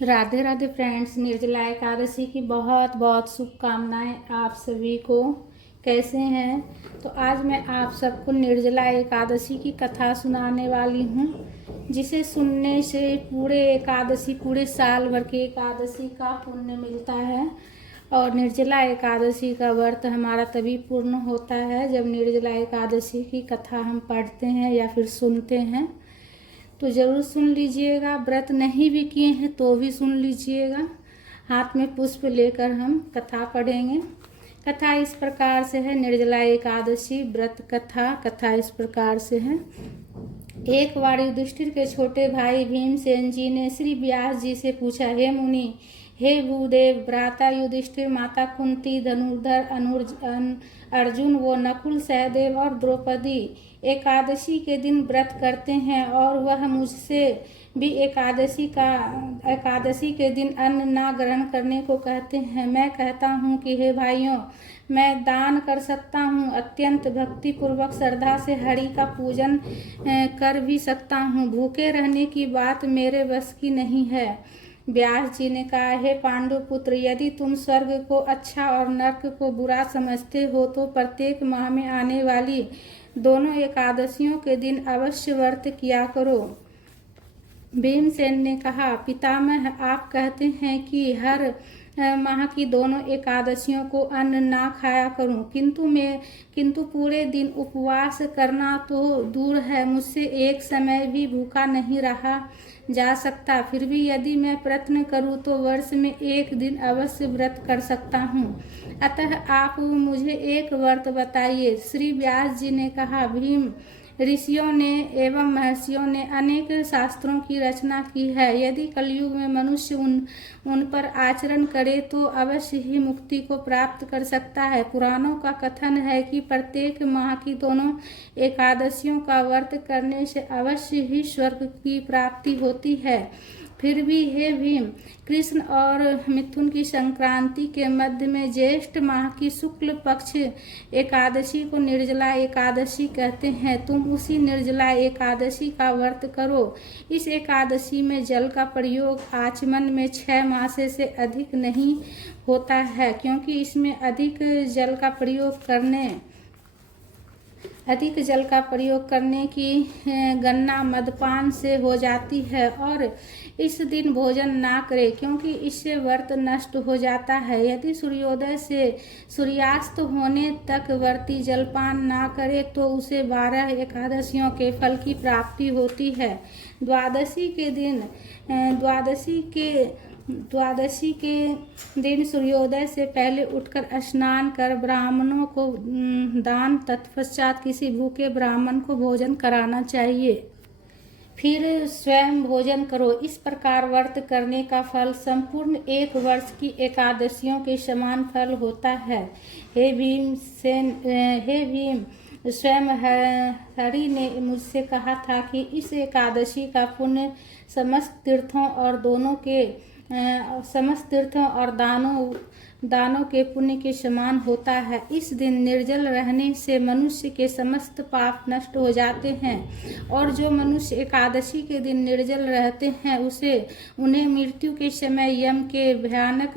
Radhe Radhe friends, Nirjala Ekadashi की बहुत बहुत शुभकामनाएं आप सभी को। कैसे हैं? तो आज मैं आप सबको निर्जला एकादशी की कथा सुनाने वाली हूँ, जिसे सुनने से पूरे एकादशी, पूरे साल भर के एकादशी का पुण्य मिलता है। और निर्जला एकादशी का व्रत हमारा तभी पूर्ण होता है जब निर्जला एकादशी की कथा हम पढ़ते हैं या फिर सुनते हैं। तो ज़रूर सुन लीजिएगा। व्रत नहीं भी किए हैं तो भी सुन लीजिएगा। हाथ में पुष्प लेकर हम कथा पढ़ेंगे। कथा इस प्रकार से है। निर्जला एकादशी व्रत कथा। कथा इस प्रकार से है। एक बार युधिष्ठिर के छोटे भाई भीमसेन जी ने श्री व्यास जी से पूछा, हे मुनि, हे भूदेव, भ्राता युधिष्ठिर, माता कुंती, धनुर्धर अर्जुन व नकुल, सहदेव और द्रौपदी एकादशी के दिन व्रत करते हैं और वह मुझसे भी एकादशी के दिन अन्न ना ग्रहण करने को कहते हैं। मैं कहता हूँ कि हे भाइयों, मैं दान कर सकता हूँ, अत्यंत भक्ति पूर्वक श्रद्धा से हरि का पूजन कर भी सकता हूँ। भूखे रहने की बात मेरे बस की नहीं है। व्यास जी ने कहा, हे पांडु पुत्र, यदि तुम स्वर्ग को अच्छा और नरक को बुरा समझते हो तो प्रत्येक माह में आने वाली दोनों एकादशियों के दिन अवश्य व्रत किया करो। भीमसेन ने कहा, पितामह, आप कहते हैं कि हर माह की दोनों एकादशियों को अन्न ना खाया करूं, किंतु पूरे दिन उपवास करना तो दूर है, मुझसे एक समय भी भूखा नहीं रहा जा सकता। फिर भी यदि मैं प्रयत्न करूं तो वर्ष में एक दिन अवश्य व्रत कर सकता हूं। अतः आप मुझे एक व्रत बताइए। श्री व्यास जी ने कहा, भीम, ऋषियों ने एवं महर्षियों ने अनेक शास्त्रों की रचना की है। यदि कलयुग में मनुष्य उन पर आचरण करे तो अवश्य ही मुक्ति को प्राप्त कर सकता है। पुराणों का कथन है कि प्रत्येक माह की दोनों एकादशियों का व्रत करने से अवश्य ही स्वर्ग की प्राप्ति होती है। फिर भी हे भीम, कृष्ण और मिथुन की संक्रांति के मध्य में ज्येष्ठ माह की शुक्ल पक्ष एकादशी को निर्जला एकादशी कहते हैं। तुम उसी निर्जला एकादशी का व्रत करो। इस एकादशी में जल का प्रयोग आचमन में 6 मासे से अधिक नहीं होता है, क्योंकि इसमें अधिक जल का प्रयोग करने की गणना मदपान से हो जाती है। और इस दिन भोजन ना करे, क्योंकि इससे व्रत नष्ट हो जाता है। यदि सूर्योदय से सूर्यास्त होने तक व्रती जलपान ना करे तो उसे 12 एकादशियों के फल की प्राप्ति होती है। द्वादशी के दिन सूर्योदय से पहले उठकर स्नान कर ब्राह्मणों को दान, तत्पश्चात किसी भूखे ब्राह्मण को भोजन कराना चाहिए। फिर स्वयं भोजन करो। इस प्रकार व्रत करने का फल संपूर्ण एक वर्ष की एकादशियों के समान फल होता है। हे भीम, स्वयं हरि ने मुझसे कहा था कि इस एकादशी का पुण्य समस्त तीर्थों और दानों के पुण्य के समान होता है। इस दिन निर्जल रहने से मनुष्य के समस्त पाप नष्ट हो जाते हैं, और जो मनुष्य एकादशी के दिन निर्जल रहते हैं उन्हें मृत्यु के समय यम के भयानक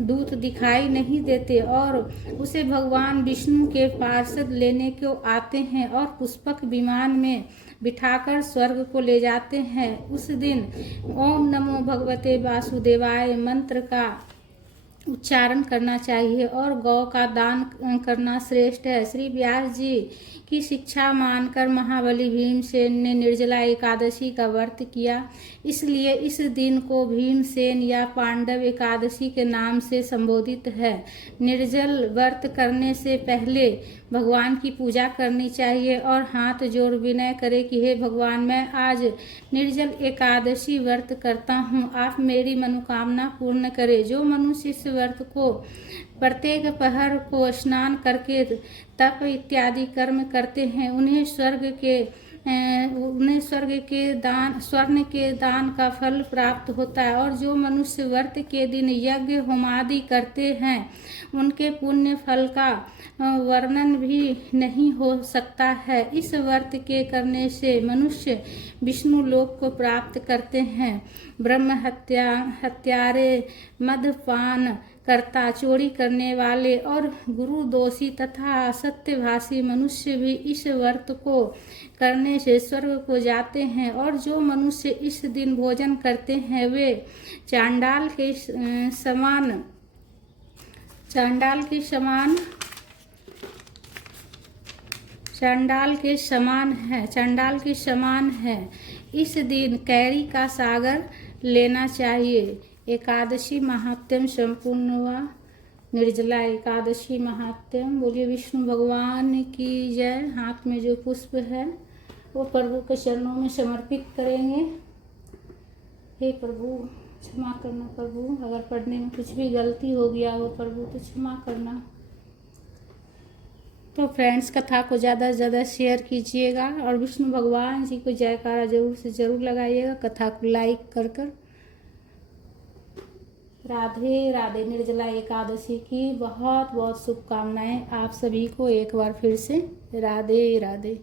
दूत दिखाई नहीं देते, और उसे भगवान विष्णु के पार्षद लेने को आते हैं और पुष्पक विमान में बिठाकर स्वर्ग को ले जाते हैं। उस दिन ओम नमो भगवते वासुदेवाय मंत्र का उच्चारण करना चाहिए और गौ का दान करना श्रेष्ठ है। श्री व्यास जी की शिक्षा मानकर महाबली भीमसेन ने निर्जला एकादशी का व्रत किया। इसलिए इस दिन को भीमसेन या पांडव एकादशी के नाम से संबोधित है। निर्जल व्रत करने से पहले भगवान की पूजा करनी चाहिए और हाथ जोड़ विनय करे कि हे भगवान, मैं आज निर्जल एकादशी व्रत करता हूँ, आप मेरी मनोकामना पूर्ण करें। जो मनुष्य इस व्रत को प्रत्येक पहर को स्नान करके तप इत्यादि कर्म करते हैं, उन्हें स्वर्ग के उन्हें स्वर्ण के दान का फल प्राप्त होता है। और जो मनुष्य व्रत के दिन यज्ञ होमादि करते हैं उनके पुण्य फल का वर्णन भी नहीं हो सकता है। इस व्रत के करने से मनुष्य विष्णु लोक को प्राप्त करते हैं। ब्रह्म हत्यारे, मदपान करता, चोरी करने वाले और गुरु दोषी तथा असत्यभाषी मनुष्य भी इस व्रत को करने से स्वर्ग को जाते हैं। और जो मनुष्य इस दिन भोजन करते हैं वे चांडाल के समान है। इस दिन कैरी का सागर लेना चाहिए। एकादशी महात्म्य संपूर्ण हुआ। निर्जला एकादशी महात्म्य। बोलिए विष्णु भगवान की जय। हाथ में जो पुष्प है वो प्रभु के चरणों में समर्पित करेंगे। हे प्रभु क्षमा करना प्रभु, अगर पढ़ने में कुछ भी गलती हो गया हो प्रभु तो क्षमा करना। तो फ्रेंड्स कथा को ज़्यादा से ज़्यादा शेयर कीजिएगा और विष्णु भगवान जी को जयकारा जरूर से ज़रूर लगाइएगा। कथा को लाइक कर राधे राधे। निर्जला एकादशी की बहुत बहुत शुभकामनाएं आप सभी को एक बार फिर से। राधे राधे।